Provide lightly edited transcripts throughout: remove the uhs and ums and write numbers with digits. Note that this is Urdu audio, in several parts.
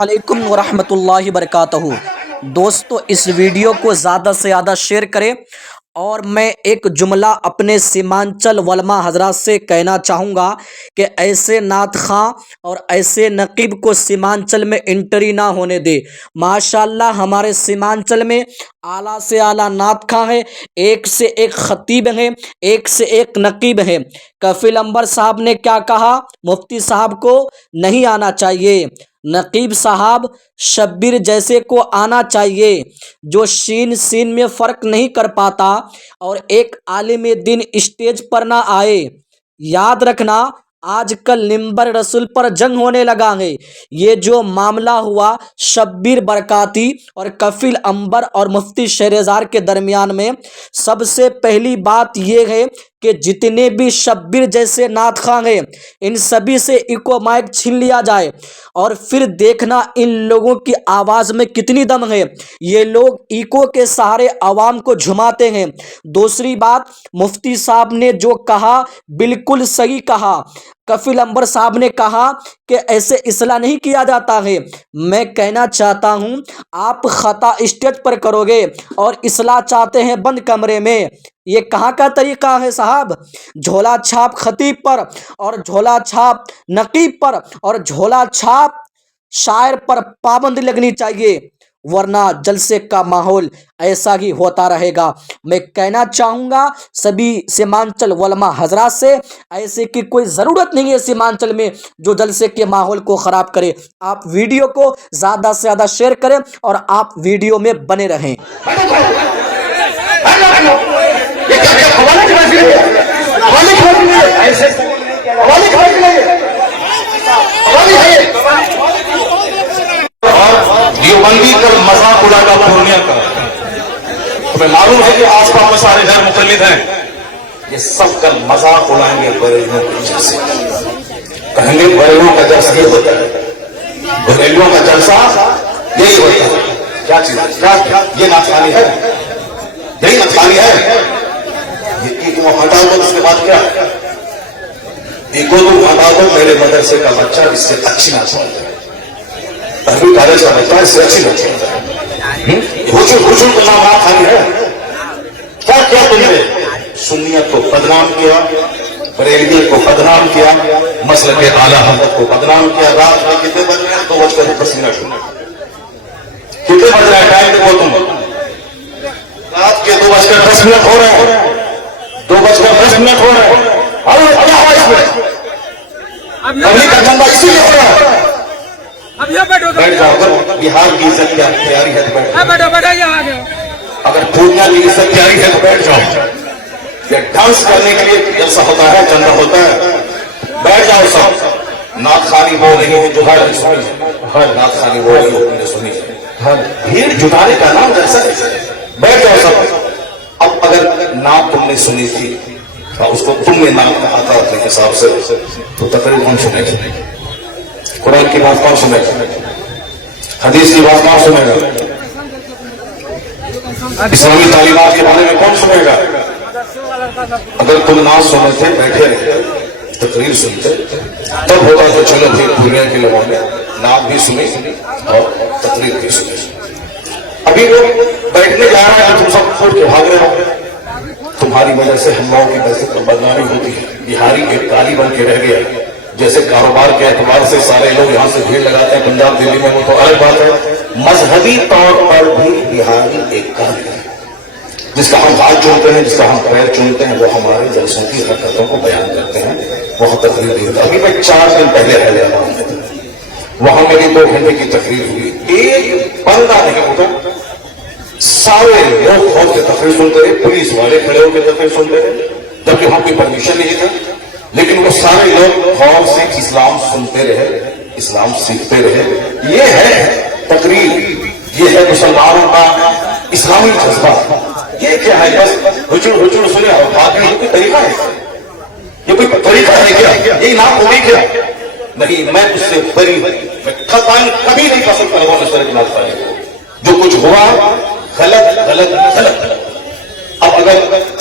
علیکم ورحمۃ اللہ وبرکاتہ۔ دوستو اس ویڈیو کو زیادہ سے زیادہ شیئر کریں، اور میں ایک جملہ اپنے سیمانچل علماء حضرات سے کہنا چاہوں گا کہ ایسے نعت خواں اور ایسے نقیب کو سیمانچل میں انٹری نہ ہونے دے۔ ماشاءاللہ ہمارے سیمانچل میں اعلیٰ سے اعلیٰ نعت خواں ہیں، ایک سے ایک خطیب ہیں، ایک سے ایک نقیب ہیں۔ کفیل انور صاحب نے کیا کہا؟ مفتی صاحب کو نہیں آنا چاہیے، نقیب صاحب شبیر جیسے کو آنا چاہیے جو شین سین میں فرق نہیں کر پاتا، اور ایک عالم دین اسٹیج پر نہ آئے۔ یاد رکھنا آج کل منبر رسول پر جنگ ہونے لگا ہے۔ یہ جو معاملہ ہوا شبیر برکاتی اور کفیل انور اور مفتی شہریار کے درمیان میں، سب سے پہلی بات یہ ہے کہ جتنے بھی شبیر جیسے نعت خواں ہیں ان سبھی سے ایکو مائک چھین لیا جائے، اور پھر دیکھنا ان لوگوں کی آواز میں کتنی دم ہے۔ یہ لوگ ایکو کے سہارے عوام کو جھماتے ہیں۔ دوسری بات، مفتی صاحب نے جو کہا بالکل صحیح کہا۔ کفیل انور صاحب نے کہا کہ ایسے اصلاح نہیں کیا جاتا ہے۔ میں کہنا چاہتا ہوں آپ خطا اسٹیج پر کرو گے اور اصلاح چاہتے ہیں بند کمرے میں، یہ کہاں کا طریقہ ہے صاحب؟ جھولا چھاپ خطیب پر، اور جھولا چھاپ نقیب پر، اور جھولا چھاپ شاعر پر پابندی لگنی چاہیے، ورنہ جلسے کا ماحول ایسا ہی ہوتا رہے گا۔ میں کہنا چاہوں گا سبھی سیمانچل علماء حضرات سے، ایسے کی کوئی ضرورت نہیں ہے سیمانچل میں جو جلسے کے ماحول کو خراب کرے۔ آپ ویڈیو کو زیادہ سے زیادہ شیئر کریں اور آپ ویڈیو میں بنے رہیں۔ دیوبندی کر مذاق اڑا کا پورنیہ کا، تمہیں معلوم ہے کہ آس پاس میں سارے غیر مقلد ہیں، یہ سب کل مذاق اڑائیں گے بریلویوں کے جلسے، کہیں گے بریلویوں کا جلسہ یہ ہوتا ہے، بریلویوں کا جلسہ یہی ہوتا ہے۔ کیا چیز ہے؟ یہ ناخوانی ہے، یہی ناخوانی ہے۔ یہ ایک وہ ہٹا دو، اس کے بعد کیا؟ ایک وہ ہٹا دو، میرے مدرسے کا بچہ اس سے اچھی نہ سنتا ہے، تحویل کالج کا بچہ اس سے اچھی نہ سنتا ہے۔ حجر کا نام ناخوانی ہے۔ کیا کیا تم نے؟ سنیت کو بدنام کیا، بریلویت کو بدنام کیا، مسلک اعلیٰ حضرت کو بدنام کیا۔ رات میں کتنے بج رہے ہیں؟ 2:10 کتنے بج رہے ہیں؟ ٹائم دیکھو تم، رات کے 2:10 ہو رہے ہیں، 2:10 ہو رہے ہیں۔ اور کیا ہوا اس میں؟ ابھی کا جھنڈا اسی لیے ہو رہا ہے۔ بیٹھ جاؤ، اگر بہار کی عزت کیا تیاری ہے تو بیٹھ جاؤ، اگر پورنیہ کی عزت تیاری ہے تو بیٹھ جاؤ۔ یہ ڈانس کرنے کے لیے جلسہ ہوتا ہے، جھنڈا ہوتا ہے، بیٹھ جاؤ سب۔ نعت خوانی وہ نہیں ہے جو ہر نعت خوانی وہ نہیں ہے سنی ہے، بھیڑ جٹانے کا نام جلسہ ہے۔ بیٹھ جاؤ سب۔ اب اگر نعت تم نے سنی تھی اور اس کو تم نے نعت کہا تھا اپنے حساب سے، تو تقریر کون سنے گا؟ قرآن کی بات کون سنے گا؟ حدیث کی بات کون سنے گا؟ اسلامی تعلیمات کے بارے میں کون سنے گا؟ اگر تم نعت سنے تھے، بیٹھے رہے، تقریر سنتے، تب ہوتا تو چلو بھی پورنیہ کے لوگوں نے نعت بھی سنی اور تقریر بھی سنی۔ ابھی لوگ بیٹھنے جا رہے ہیں، تم سب چھوڑ کے بھاگ رہے ہو۔ تمہاری وجہ سے ہم لوگوں کی بحثیت پر بدنامی ہوتی ہے۔ بہاری ایک کالی بن کے رہ گیا، جیسے کاروبار کے اعتبار سے سارے لوگ یہاں سے بھیڑ لگاتے ہیں پنجاب دلی میں، وہ تو الگ بات ہے۔ مذہبی طور پر بھی بہاری ایک کالی ہے، جس کا ہم ہاتھ چنتے ہیں، جس کا ہم پیر چنتے ہیں، وہ ہمارے جلسوں کی حرکتوں کو بیان کرتے ہیں، وہ تقریر دی ہوتا ہے۔ ابھی میں 4 دن پہلے حیدرآباد میں تھا، وہاں میری 2 گھنٹے کی تقریر ہوئی، ایک بندہ نہیں اٹھا، سارے لوگ خوف کے تقریر سنتے رہے، پولیس والے کھڑے ہو کے تقریر سنتے رہے، جبکہ وہاں کوئی پرمیشن نہیں تھا، لیکن وہ سارے لوگ خوف سے اسلام سنتے رہے، اسلام سیکھتے رہے۔ یہ ہے تقریر، یہ ہے مسلمانوں کا اسلامی جذبہ۔ یہ کیا ہے؟ بس حجر سنے اور بھاگنے کوئی طریقہ ہے؟ یہ کوئی طریقہ ہے کیا؟ یہی نام ہوگی کیا؟ نہیں، میں اس سے بری ہوں، میں کبھی نہیں پسند کروں گا اس طرح کی نعت خوانی کو۔ جو کچھ ہوا غلط غلط غلط۔ اب اگر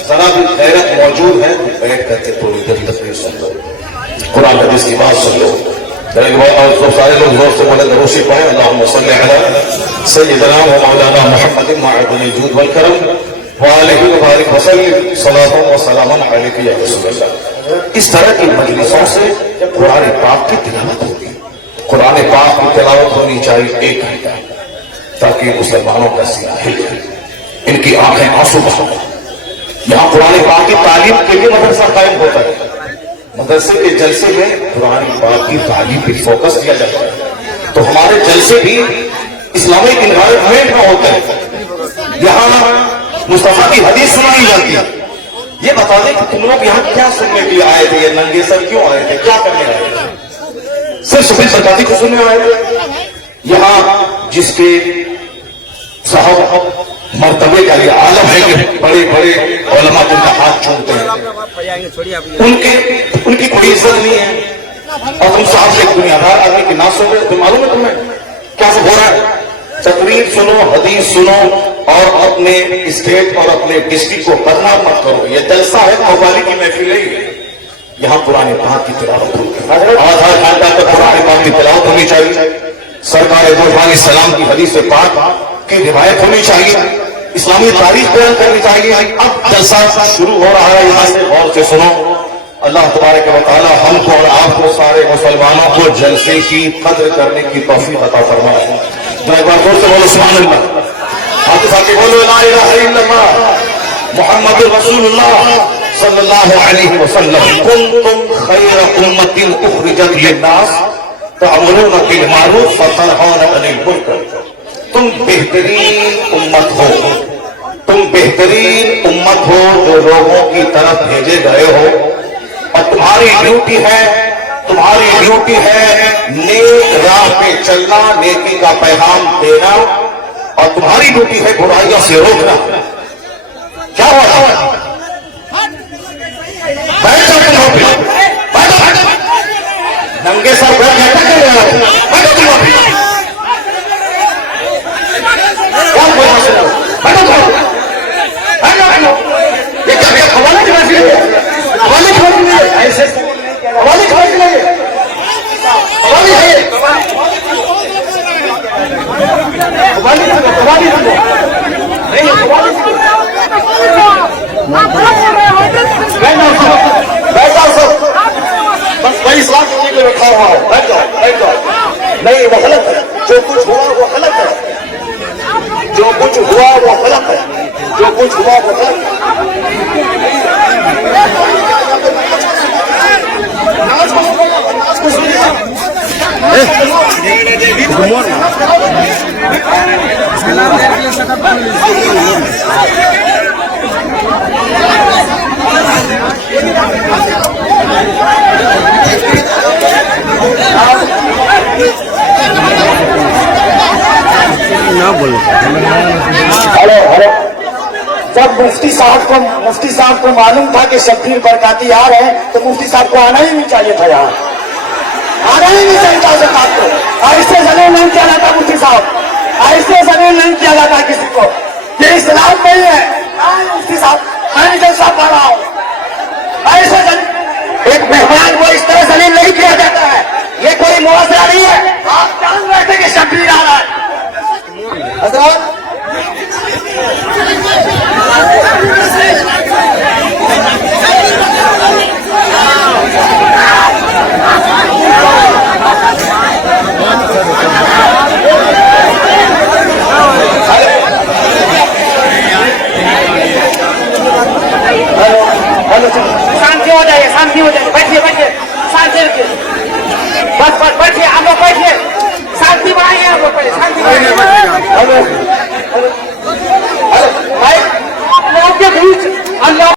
ذرا بھی غیرت موجود ہے تو بیٹھ کر کے تھوڑی دیر تقریر سن لو، قرآن حدیث کی بات سن لو، ایک بار اور تو سارے لوگ زور سے بولے دروشی پڑھیں اللہم صلی علی سیدنا و مولانا محمد معدن الجود والکرم وآلہ وبارک وسلم صلاۃ و سلام علیک یا رسول اللہ. اس طرح کی مجلسوں سے قرآن پاک کی تلاوت ہوگی. قرآن پاک کی تلاوت ہونی چاہیے 1 گھنٹہ تاکہ مسلمانوں کا سینہ ہل جائے, ان کی آنکھیں آنسو بہائیں. یہاں قرآن پاک کی تعلیم کے لیے مدرسہ قائم ہوتا ہے. مدرسے کے جلسے میں قرآن پاک کی تعلیم پر فوکس کیا جاتا ہے. تو ہمارے جلسے بھی اسلامک انوائرمنٹ میں ہوتے ہیں. یہاں مصطفیٰ کی حدیث سنائی جاتی ہے. یہ بتا دیں کہ تم لوگ یہاں کیا سننے کے لیے آئے تھے, یہ ننگے سر کیوں آئے تھے, کیا کرنے آئے تھے؟ صرف سفید سرکاری کو سننے آئے تھے. یہاں جس کے صاحب مرتبے کا یہ عالم ہے کہ بڑے بڑے علماء جن کا ہاتھ چومتے ہیں, ان کی کوئی عزت نہیں ہے. اور تم صاحب سے ایک دنیا دار آدمی کی نہ سن رہے, تم معلوم ہے تمہیں کیا سب ہو رہا ہے؟ تقریر سنو, حدیث سنو, اور اپنے اسٹیٹ اور اپنے ڈسٹرکٹ کو بدنام مت کرو. یہ جلسہ ہے, قوالی کی محفل ہے. یہاں قرآن پاک کی تلاوت ہوتی ہے. آدھا گھنٹہ تک قرآن پاک کی تلاوت ہونی چاہیے. سرکار دو علیہ السلام کی حدیث پاک کی روایت ہونی چاہیے. اسلامی تاریخ بیان کرنی چاہیے. اب جلسہ شروع ہو رہا ہے, یہاں سے غور سے سنو. اللہ تبارک و تعالی ہم کو اور آپ کو سارے مسلمانوں کو جلسے کی قدر کرنے کی توفیق عطا فرمائے. ایک بار زور سے بولو سبحان اللہ. ہاتھ اٹھا کے بولو لا الہ الا اللہ محمد رسول اللہ صلی اللہ علیہ وسلم. کنتم خیر امۃ اخرجت للناس تأمرون بالمعروف وتنہون عن المنکر. تم بہترین امت ہو, تم بہترین امت ہو جو لوگوں کی طرف بھیجے گئے ہو. اور تمہاری ڈیوٹی ہے نیک راہ پہ چلنا, نیکی کا پیغام دینا, اور تمہاری ڈیوٹی ہے برائیوں سے روکنا. کیا ہوا؟ بیٹھ جاؤ, ننگے سر بیٹھ بس وہی اسلام کرنے کے رکھا ہوا ہو. بیٹھ جاؤ. نہیں, وہ غلط ہے. جو کچھ ہوا وہ غلط ہے. جو کچھ ہوا وہ غلط ہے. جو کچھ ہوا وہ غلط ہے. جب مفتی صاحب کو معلوم تھا کہ شبیر برکاتی آ رہے ہیں تو مفتی صاحب کو آنا ہی نہیں چاہیے تھا. یہاں آنا ہی نہیں چاہیے تھا صاحب کو. ایسے ضرور نہیں کیا جاتا مفتی صاحب, ایسے ضرور نہیں کیا جاتا کسی کو. یہ اسلام نہیں ہے. مفتی صاحب میں جلسہ پڑھ رہا ہوں, ایسے ایک مہمان کو اس طرح ضرور نہیں کیا جاتا ہے. یہ کوئی معاوضہ نہیں ہے. آپ جان رہے تھے کہ شبیر آ رہا ہے. حضرات شانتی ہو جائے, شانتی ہو جائے.